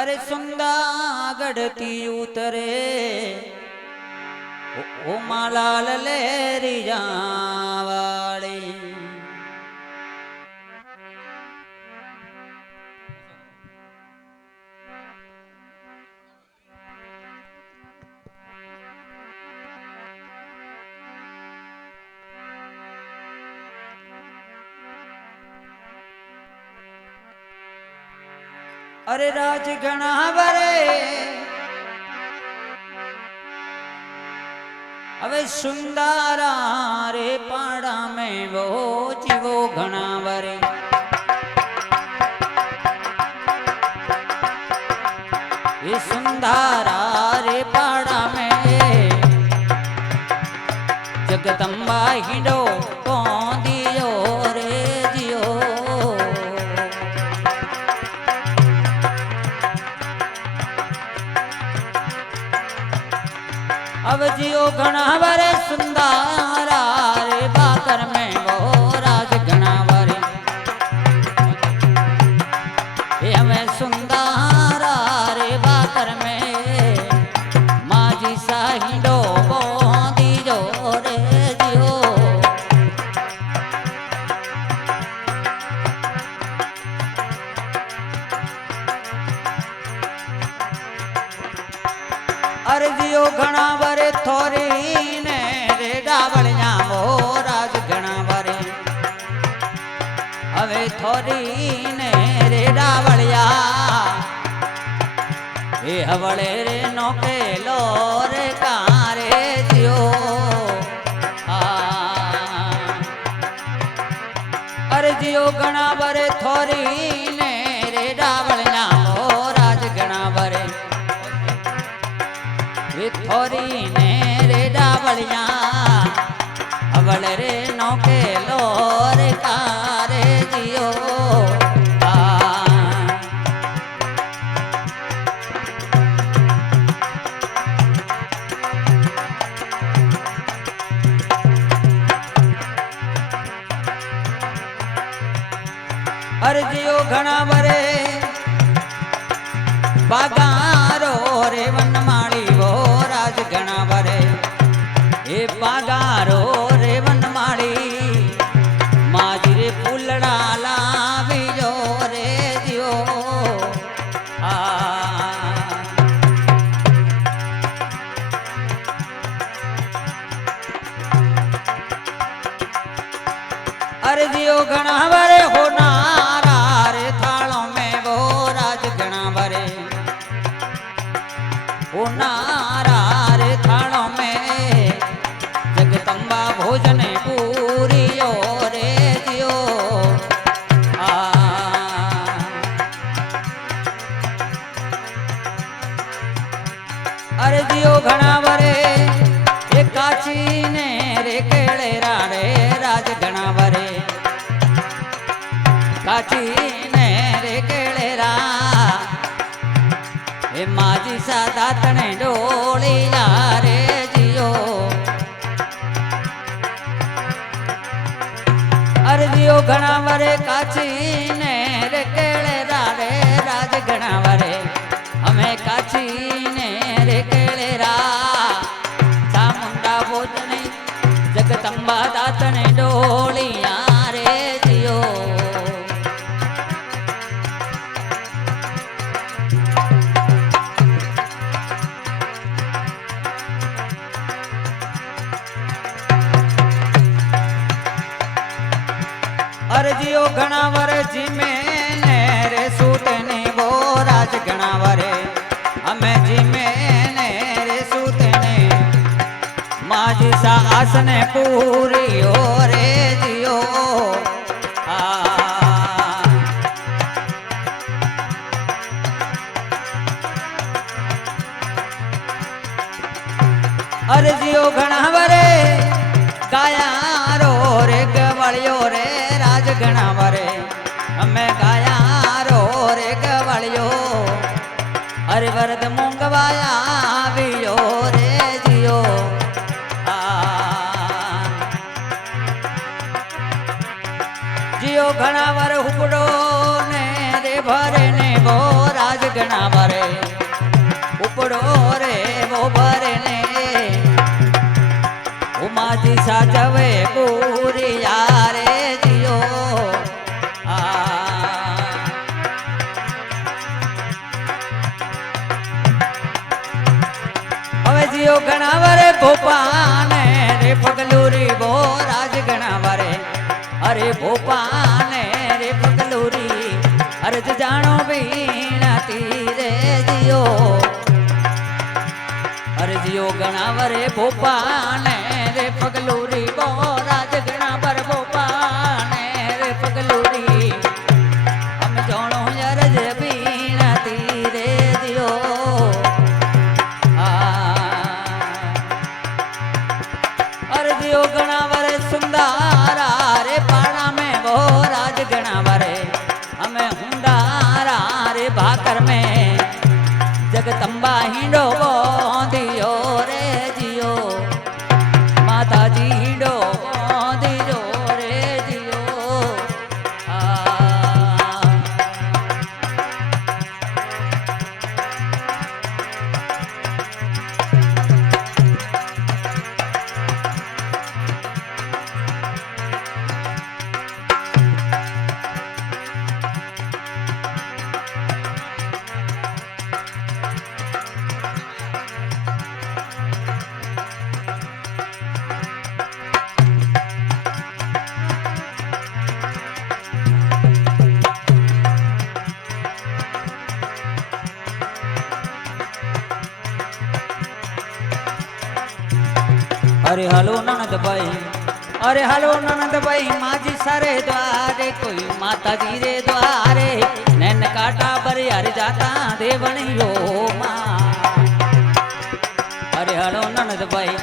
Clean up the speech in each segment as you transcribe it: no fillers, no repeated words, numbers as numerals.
अरे सुंदा गढ़ती उतरे ओ मालाल लेरी जावाड़ी। अरे राज घना वरे अवे सुंदरा रे पाड़ा में वो जीवो घना वरे। ये सुंदरा रे पाड़ा में जगदम्बा हिडो पौंदियो रे जियो। अब जियो घना वरे सुंदरा रे बाकर में वो राज घना वरे। ये हमें सुंदरा रे बाकर में माजी साहिडो बोंदी जो रे जियो। अरे जियो घना वरे थोरी ने रे डावलिया वो राज घना वरे। अवे थोरी ने रे डावलिया ये हवले रे नौके लोर कारे जियो। अरे जियो घना वरे थोरी ने रे डावलिया वो राज घना वरे। थोरी ने रे डावलिया अवल रे नौके लोर कारे जियो। अरे जियो घना वरे बागारो रे वनमाली वो राज घना वरे। ए बागारो रे वनमाली माजी रे फूलड़ा लावी जो रे जियो। अरे जियो घना वरे हो नारा रे थालों में वो राज घना वरे। ओ नारा रे थालों में जगदम्बा भोजन पूरी रे जियो। अरे जियो घना वरे एक काची ने रे केड़े रे राज घना वरे। काची ने रे केड़े रा ए माजी सा दातने डोली जा रे जियो। अरे जियो घना वरे काची ने रे केड़े रे राज घना वरे। हमें काची ने रे केड़े रा चामुंडा भोजने जगदम्बा दातने डोली रे जियो। अरे जियो घना वरे जी में रे सूतने वो राज घना वरे। हमें जी में रे सूतने माजी सा आसने पूरी हो रे जियो। अरे जियो घना वरे गाया रो रे गवलियो रे राज घना वरे। हमें गाया रो रे गवलियो अरे वरद मूंगवाया वियो रे जियो। जियो घना वर हुकड़ो ने रे भरे ने वो राज घना भरे उपड़ो रे वो भरे ने उमा जी साजवे पूरी यारे जियो हवे जियो घना भरे भोपान रे पगलूरी वो राज घना भरे अरे भोपान रे पगलूरी अर्ज जानो बीना तीरे जियो अरे जियो घना भरे भोपान रे पगलूरी वो राज घना भर भोपान रे पगलूरी हम जानो अर्ज बीना तीरे जियो अरे जियो घना भरे सुंदरा रे पाड़ा में वो राज घना भरे हमें हुंडारा रे भाकर में जगदम्बा हिंडो दियो रे जियो माता जी हिंडो दियो रे जियो अरे हलो ननद भाई अरे हलो ननद भाई माजी सारे द्वारे कोई माता जी रे द्वारे नैन काटा बरे हर जाता देवनियो माँ अरे हलो ननद भाई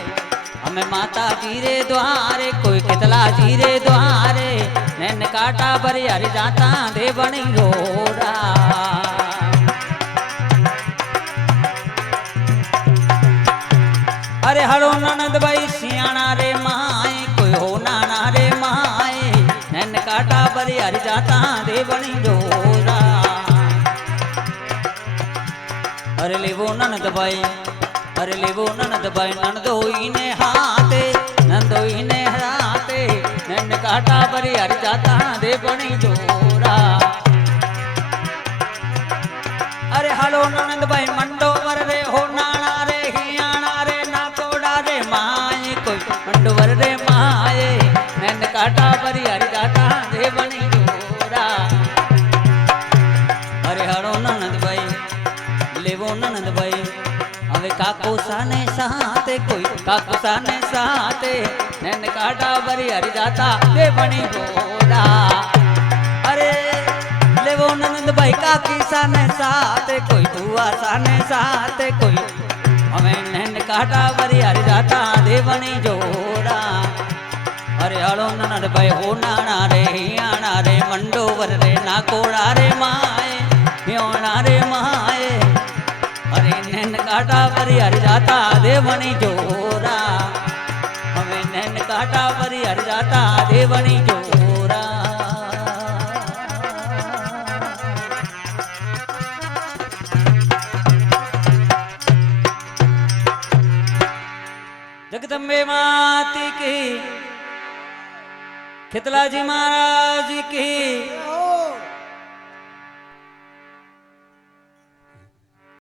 हमें माता जी रे द्वारे कोई कितला जी रे द्वारे नैन काटा बरे हर जाता देवनियो रा अरे हरो ननद भाई सियाना रे माए कोई हो नाना रे माए नैन काटा बरे हर जाता दे बनी जोरा अरे ले वो ननद भाई अरे ले वो ननद भाई नंदोई ने हाथे नंदोई ने हाथे नैन काटा बरे हर जाता दे बनी जोरा अरे हलो ननद भाई मंडो वर रे हो नाना रे हियाना रे माए कोई मंडवर रे माए नैन काटा बरी हरि जाता दे बनी जोरा अरे हरो ननद भाई लेवो ननद भाई हवे काको साने साथे कोई काको साने साथे नैन काटा बरी हरि जाता दे बनी जोरा अरे लेवो ननद भाई काकी साने साथे कोई बुआ साने साथे कोई हमें नैन काटा बरी हर जाता देवनी जोरा अरे हलो ननद भाई हो नाना रे हियाना रे मंडोवर रे नाकोड़ा रे माए हियोना रे माए अरे नैन काटा बरी हर जाता देवनी जोरा हमें नैन काटा बरी हर जाता देवनी जोरा जगदम्बे माती की खितला जी महाराज की